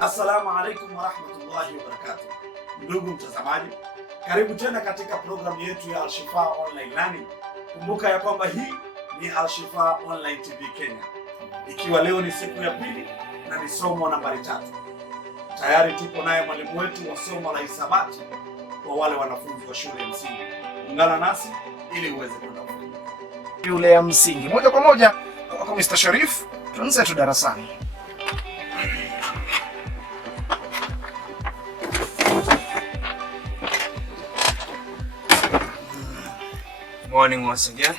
Assalamu alaikum warahmatullahi wabarakatuh. Ndugu mtazamaji, karibu tena katika programu yetu ya Al-Shifaa Online Learning. Kumbuka ya kwamba hii ni Al-Shifaa Online TV Kenya, ikiwa leo ni siku ya pili na ni somo nambari 3. Tayari tupo naye mwalimu wetu wa somo la hisabati kwa wale wanafunzi wa shule ya msingi. Ungana nasi ili uweze kwenda shule ya msingi. Moja kwa moja kwa Mr. Sharif, tuanze tu darasani. Morning once again.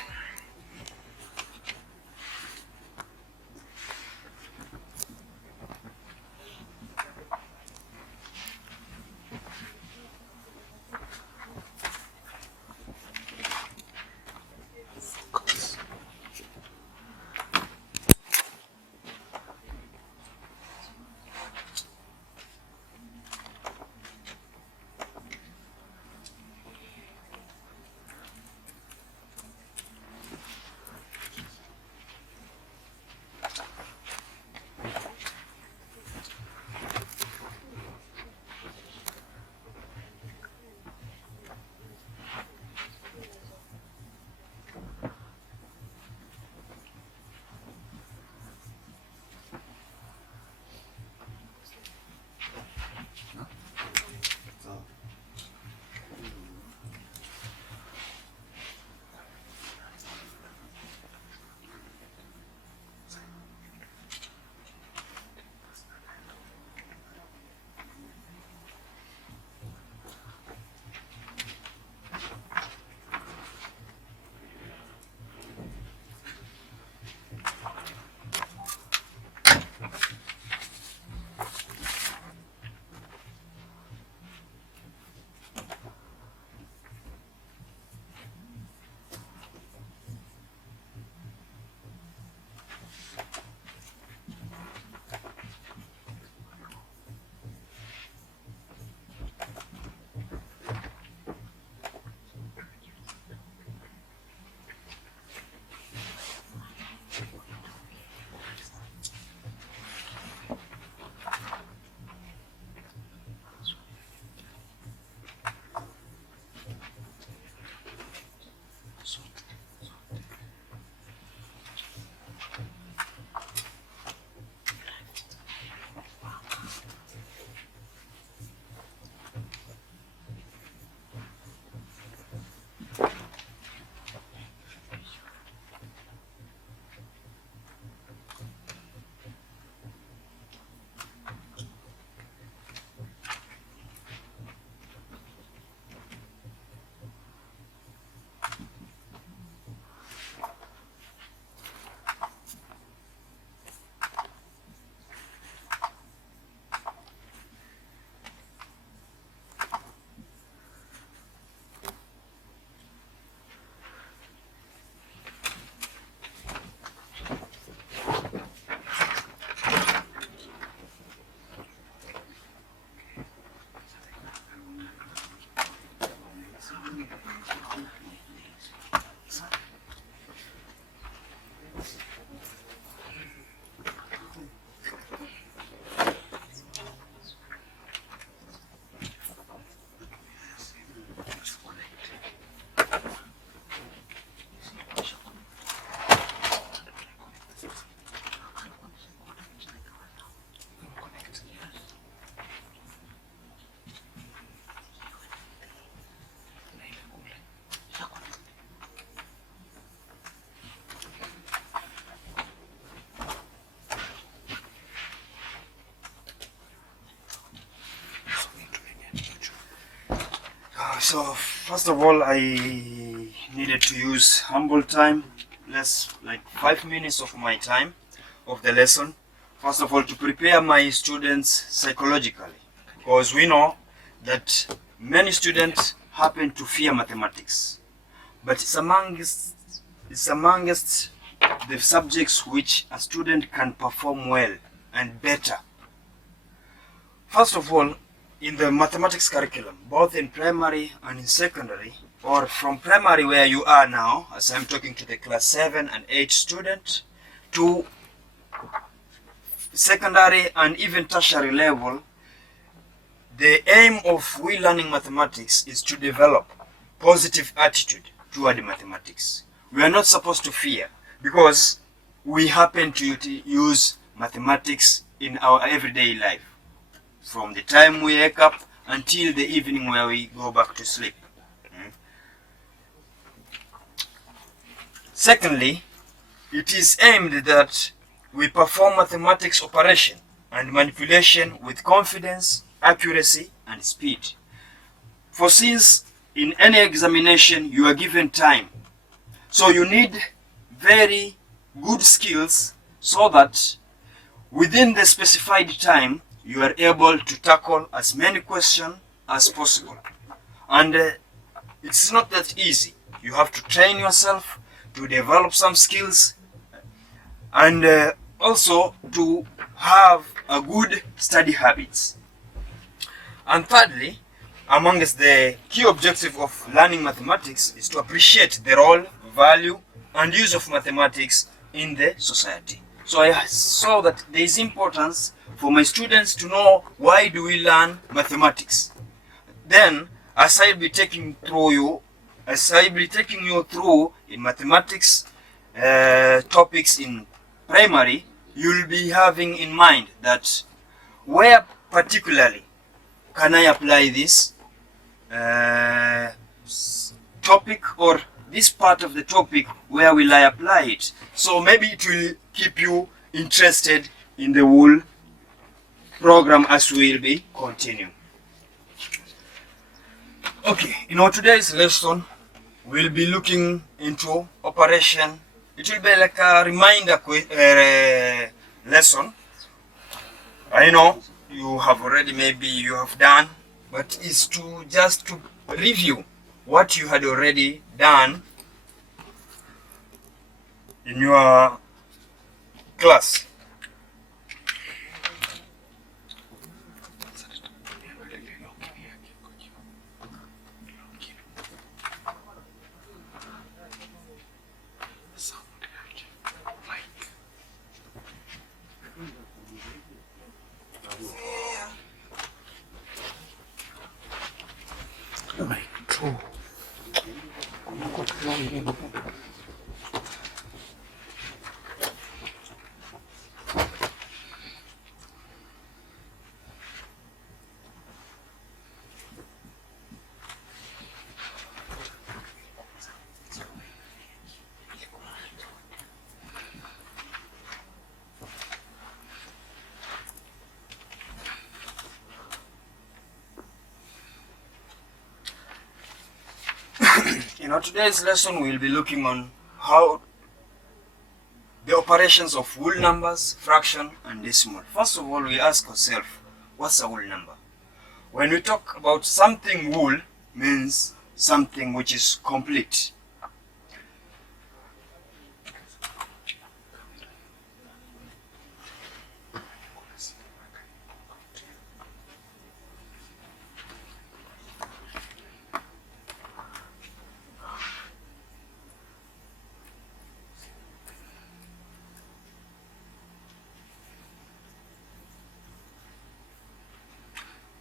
So first of all, I needed to use humble time, less like 5 minutes of my time of the lesson. First of all, to prepare my students psychologically, because we know that many students happen to fear mathematics, but it's amongst the subjects which a student can perform well and better. First of all, in the mathematics curriculum, both in primary and in secondary, or from primary where you are now, as I'm talking to the class 7 and 8 student, to secondary and even tertiary level, the aim of we learning mathematics is to develop positive attitude toward mathematics. We are not supposed to fear, because we happen to use mathematics in our everyday life, from the time we wake up until the evening where we go back to sleep. Secondly, it is aimed that we perform mathematics operation and manipulation with confidence, accuracy, and speed. For since in any examination you are given time, so you need very good skills so that within the specified time you are able to tackle as many questions as possible. And it's not that easy. You have to train yourself to develop some skills, and also to have a good study habits. And thirdly, amongst the key objective of learning mathematics is to appreciate the role, value, and use of mathematics in the society. So I saw that there is importance for my students to know why do we learn mathematics. Then, as I'll be taking you through in mathematics topics in primary, you'll be having in mind that where particularly can I apply this topic, or this part of the topic, where will I apply it? So maybe it will keep you interested in the whole program as we will be continuing. Okay, in our today's lesson, we'll be looking into operation. It will be like a reminder lesson. I know you have already, maybe you have done, but it's to just to review what you had already done in your class. In our today's lesson, we'll be looking on how the operations of whole numbers, fraction, and decimal. First of all, we ask ourselves, what's a whole number? When we talk about something whole, means something which is complete.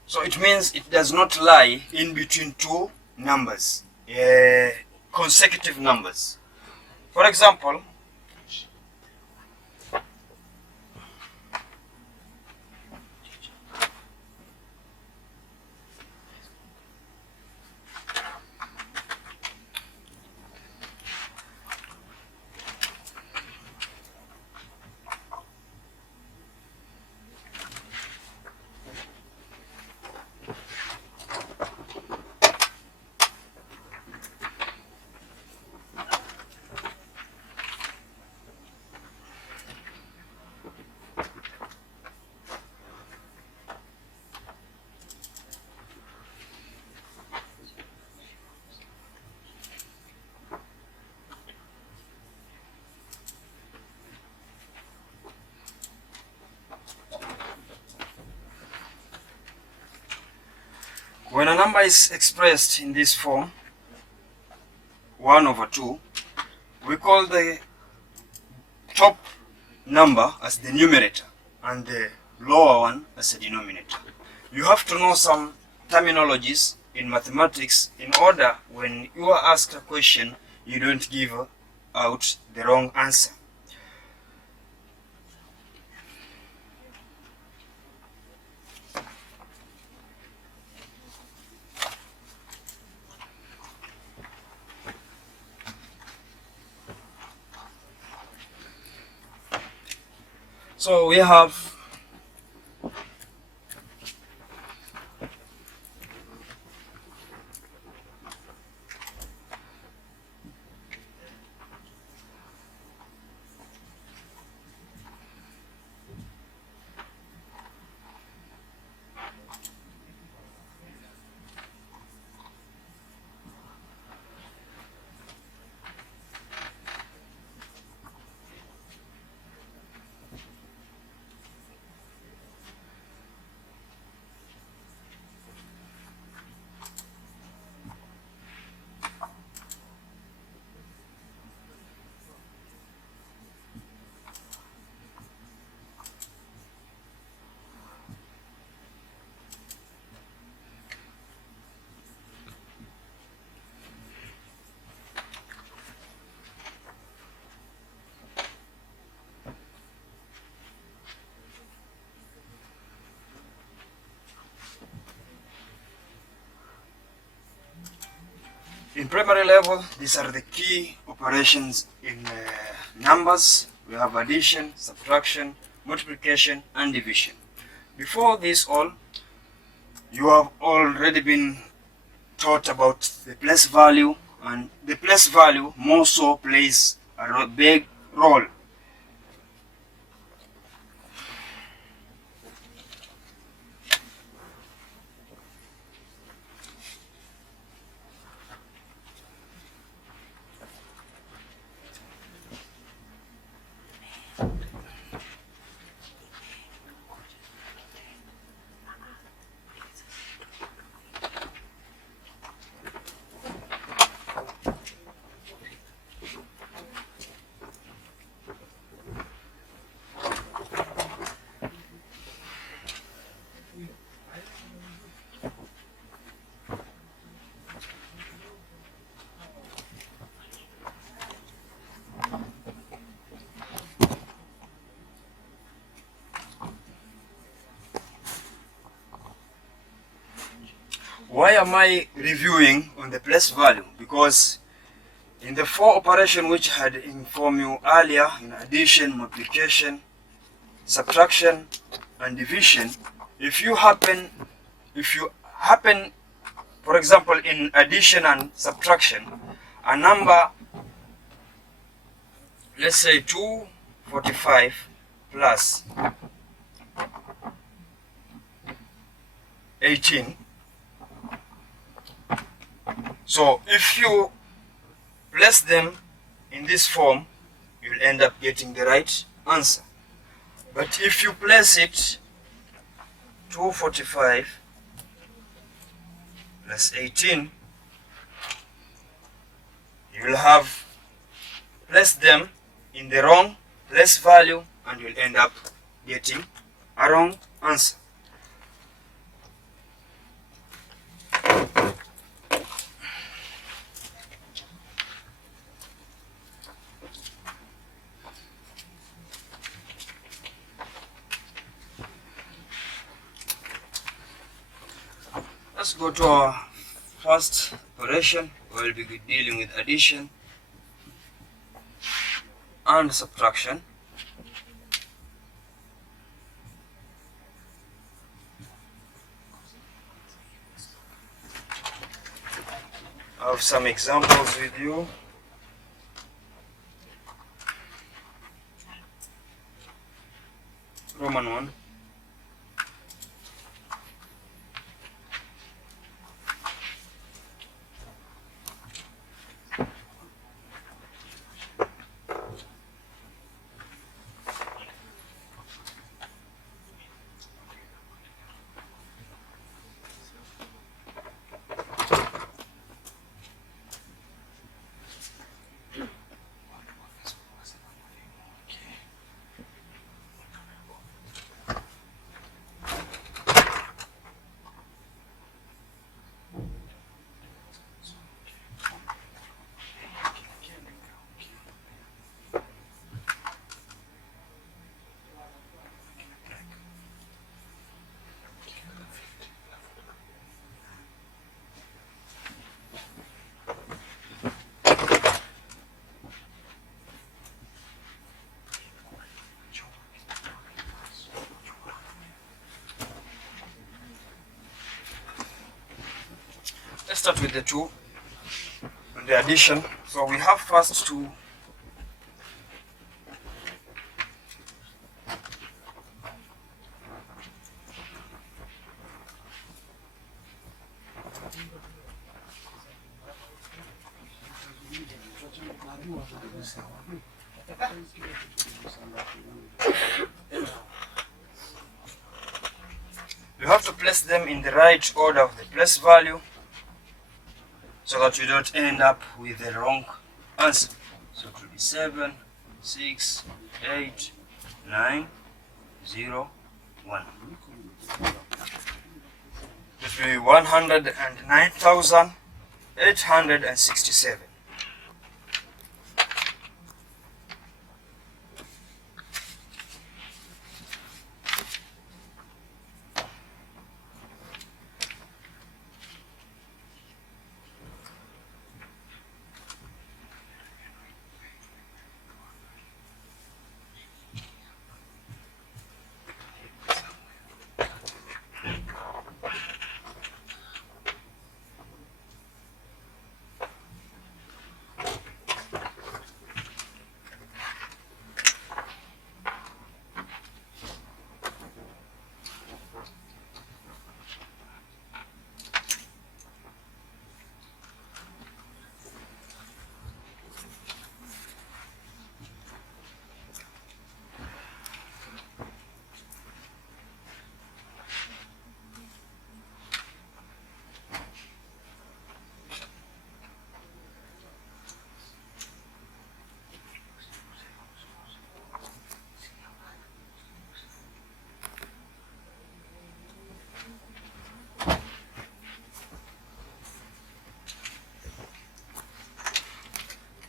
So it means it does not lie in between two numbers, consecutive numbers. For example, when a number is expressed in this form, 1/2, we call the top number as the numerator and the lower one as a denominator. You have to know some terminologies in mathematics in order when you are asked a question, you don't give out the wrong answer. So we have in primary level, these are the key operations in numbers. We have addition, subtraction, multiplication, and division. Before this all, you have already been taught about the place value, and the place value more so plays a big role. Why am I reviewing on the place value? Because in the four operations which I had informed you earlier, in addition, multiplication, subtraction, and division, if you happen, for example, in addition and subtraction, a number, let's say 245 plus 18. So if you place them in this form, you'll end up getting the right answer. But if you place it 245 plus 18, you'll have placed them in the wrong place value and you'll end up getting a wrong answer. Let's go to our first operation. We'll be dealing with addition and subtraction. I have some examples with you. Roman 1. start with the 2 and the addition. So we have first to you have to place them in the right order of the place value so that you don't end up with the wrong answer. So it will be 7, 6, 8, 9, 0, 1. It will be 109,867.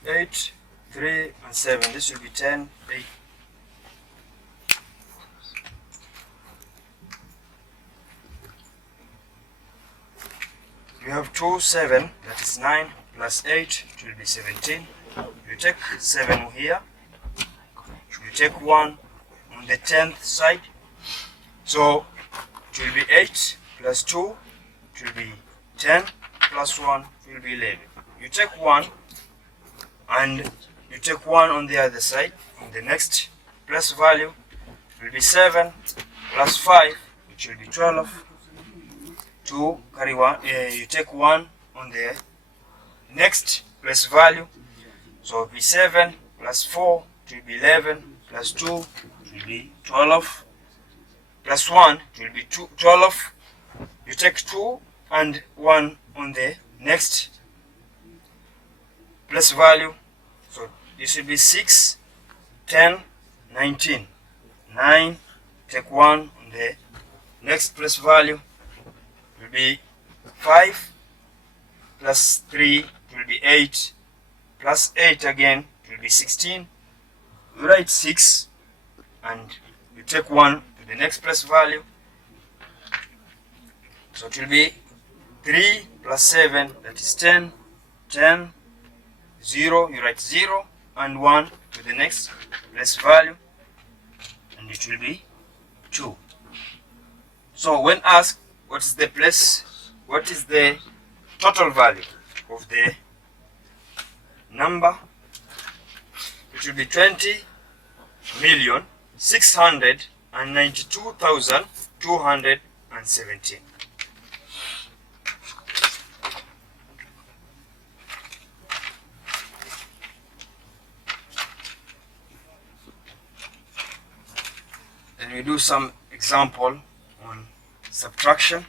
Eight, 3, and 7. This will be 10, 8. You have 2, 7, that is 9, plus 8, it will be 17. You take 7 here. You take 1 on the 10th side. So it will be 8 plus 2, it will be 10, plus 1, it will be 11. You take 1. And you take 1 on the other side. On the next place value will be 7 plus 5, which will be 12. 2 carry 1. You take 1 on the next place value, so it will be 7 plus 4, it will be 11, plus 2, it will be 12, plus 1, it will be 12. You take 2 and 1 on the next place value, so this will be 6, 10, 19. 9, take 1 on the next place value, will be 5, plus 3, it will be 8, plus 8 again, it will be 16. You write 6 and you take 1 to the next place value, so it will be 3 plus 7, that is 10, 10, 0, you write 0 and 1 to the next place value, and it will be 2. So when asked what is the total value of the number, it will be 20,692,217. Then we do some example on subtraction.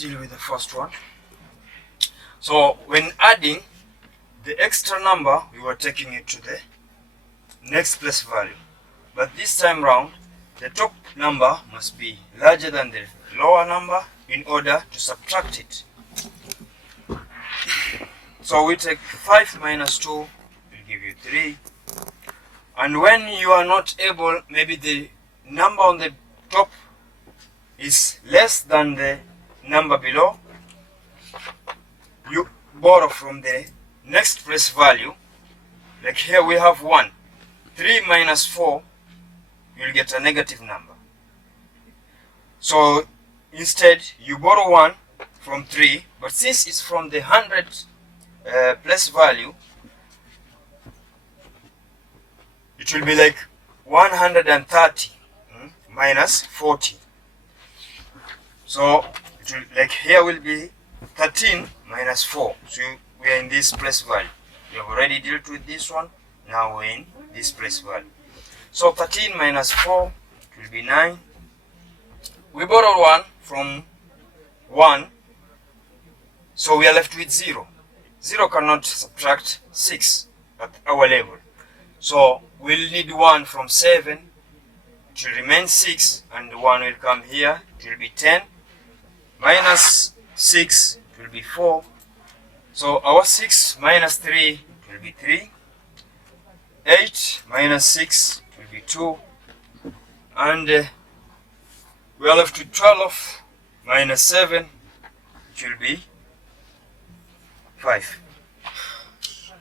deal with the first one. So when adding the extra number, we were taking it to the next place value. But this time round, the top number must be larger than the lower number in order to subtract it. So we take 5 minus 2 will give you 3. And when you are not able, maybe the number on the top is less than the number below, you borrow from the next place value. Like here we have 1. 3 minus 4, you'll get a negative number. So instead you borrow 1 from 3, but since it's from the 100 place value, it will be like 130 minus 40. So it will, like here will be 13 minus 4. So we are in this place value. We have already dealt with this one. Now we're in this place value. So 13 minus 4 it will be 9. We borrowed 1 from 1. So we are left with 0. 0 cannot subtract 6 at our level. So we'll need 1 from 7. It will remain 6, and 1 will come here. It will be 10. Minus 6 it will be 4. So our 6 minus 3 will be 3. 8 minus 6 will be 2. And we are left with 12 minus 7, it will be 5.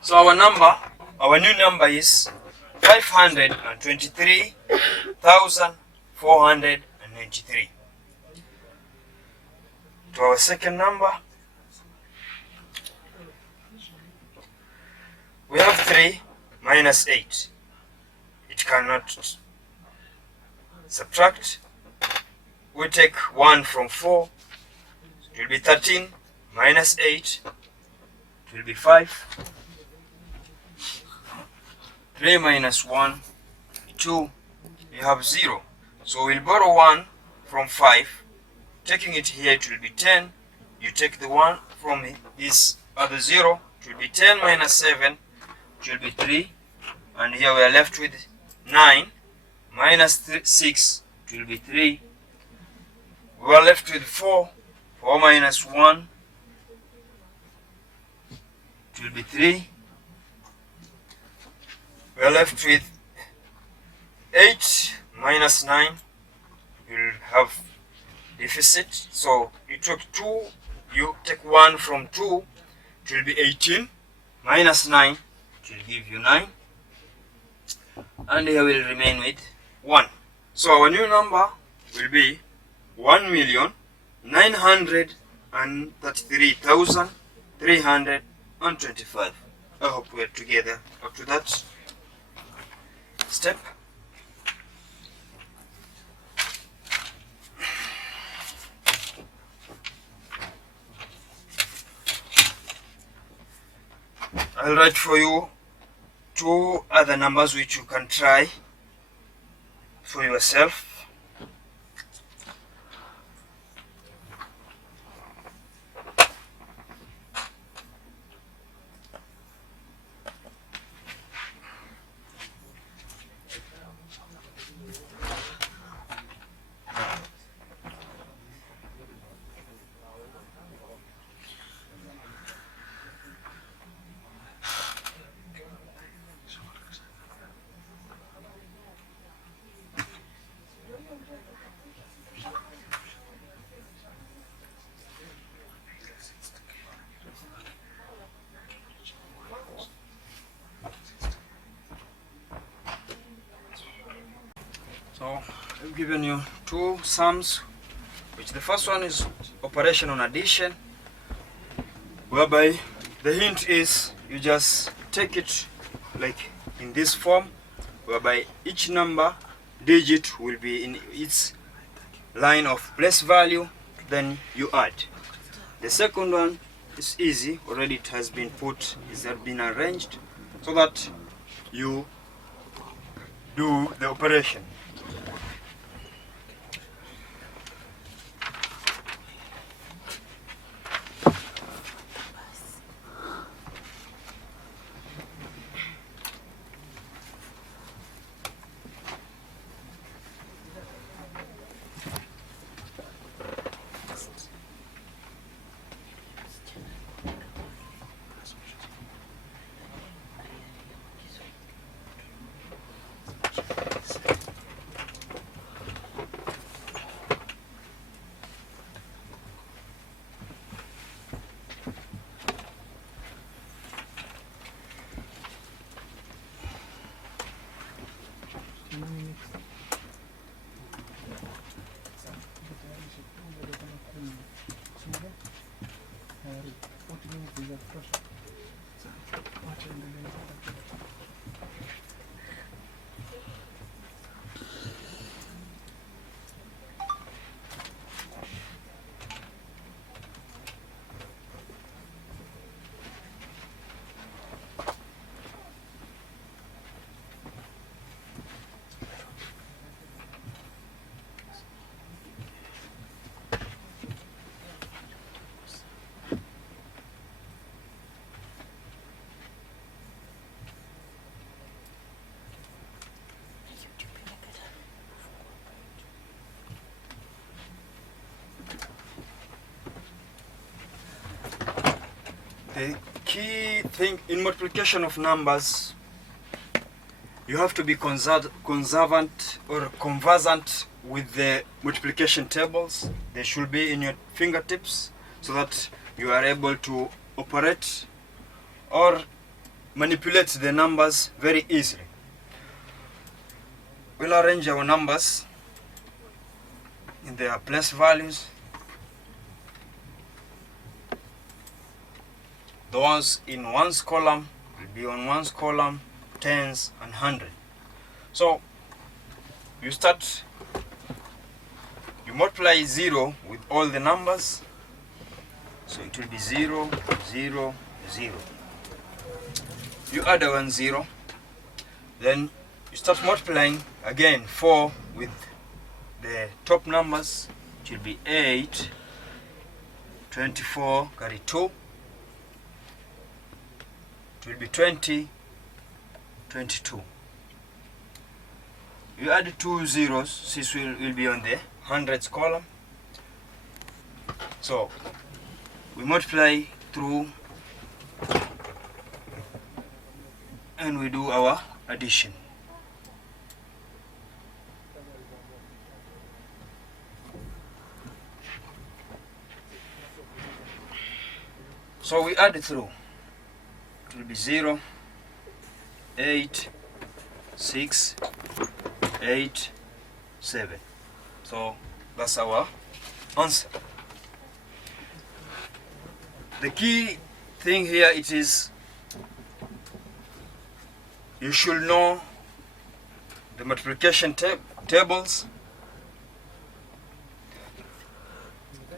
So our new number is 523,493. To our second number, we have 3 minus 8. It cannot subtract. We take 1 from 4. It will be 13 minus 8. It will be 5. 3 minus 1, 2. You have 0. So we'll borrow 1 from 5. Taking it here, it will be 10. You take the 1 from this other 0. It will be 10 minus 7. It will be 3. And here we are left with 9 minus 6. It will be 3. We are left with 4. 4 minus 1. It will be 3. We are left with 8 minus 9. You'll have deficit. So you took 2. You take 1 from 2. It will be 18. Minus 9. It will give you 9. And here will remain with 1. So our new number will be 1,933,325. I hope we're together up to that step. I'll write for you 2 other numbers which you can try for yourself. So I've given you 2 sums, which the first one is operation on addition, whereby the hint is you just take it like in this form, whereby each number digit will be in its line of place value, then you add. The second one is easy, already it has been put, it has been arranged so that you do the operation. The key thing in multiplication of numbers, you have to be conservant or conversant with the multiplication tables. They should be in your fingertips so that you are able to operate or manipulate the numbers very easily. We'll arrange our numbers in their place values. The ones in ones column will be on ones column, tens and hundred. So you multiply 0 with all the numbers, so it will be 0, 0, 0. You add a 1 0, then you start multiplying again 4 with the top numbers. It will be 8, 24 carry 2. It will be 20, 22. You add 2 zeros, this will be on the hundreds column. So we multiply through and we do our addition. So we add through. It will be 0, 8, 6, 8, 7. So that's our answer. The key thing here it is you should know the multiplication tables.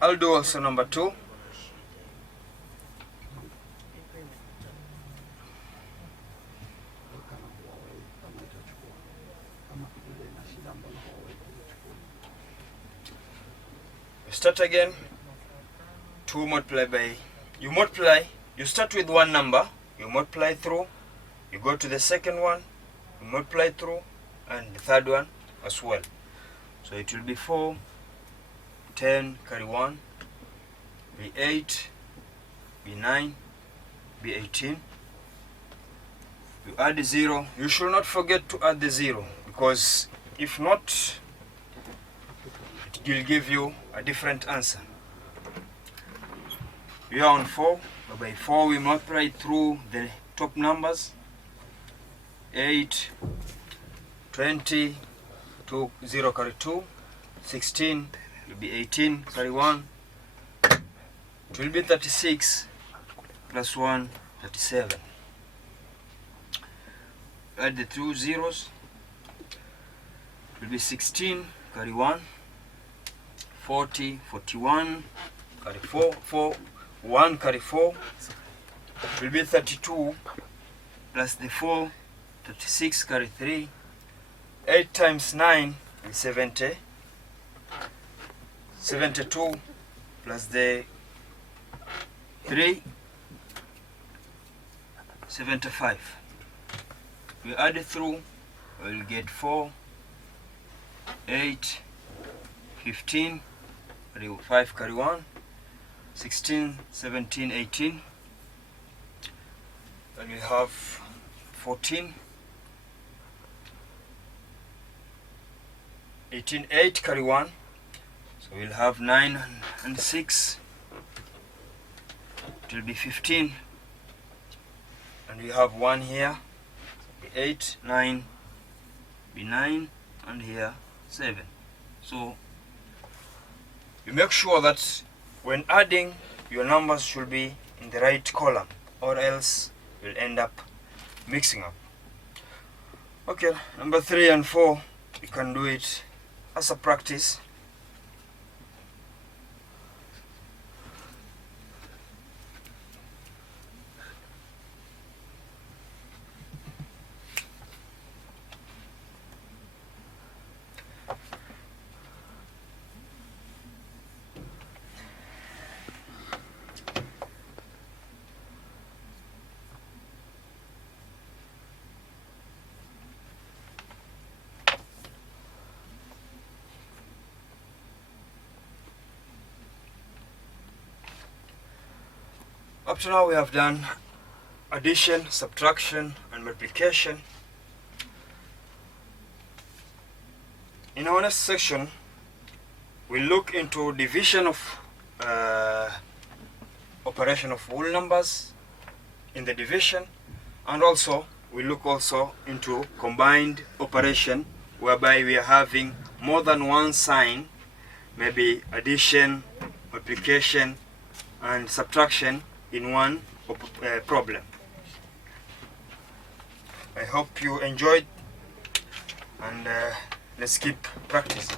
I'll do also number 2. Start again. 2 multiply by, you start with one number, you multiply through, you go to the second one, you multiply through, and the third one as well. So it will be 4, 10 carry 1, be 8, be 9, be 18. You add the 0. You should not forget to add the 0, because if not, it will give you a different answer. We are on 4. By 4 we multiply through the top numbers. 8, 20, 2, 0 carry 2, 16 will be 18 carry 1. It will be 36 plus 1, 37. Add the 2 zeros. It will be 16 carry 1. 40, 41, carry 4, 1 carry 4, it will be 32, plus the 4, 36 carry 3, 8 times 9 is 70, 72, plus the 3, 75. We add it through, we will get 4, 8, 15, carry 5 carry 1, 16, 17, 18, and we have 14, 18, 8 carry 1, so we'll have 9 and 6, it will be 15, and we have 1 here, 8, 9, be 9, and here 7. So you make sure that when adding, your numbers should be in the right column, or else you'll end up mixing up. Okay, number 3 and 4, you can do it as a practice. Up to now we have done addition, subtraction, and multiplication. In our next section, we'll look into division of operation of whole numbers in the division, and also we look also into combined operation, whereby we are having more than one sign, maybe addition, multiplication, and subtraction in one problem. I hope you enjoyed, and let's keep practicing.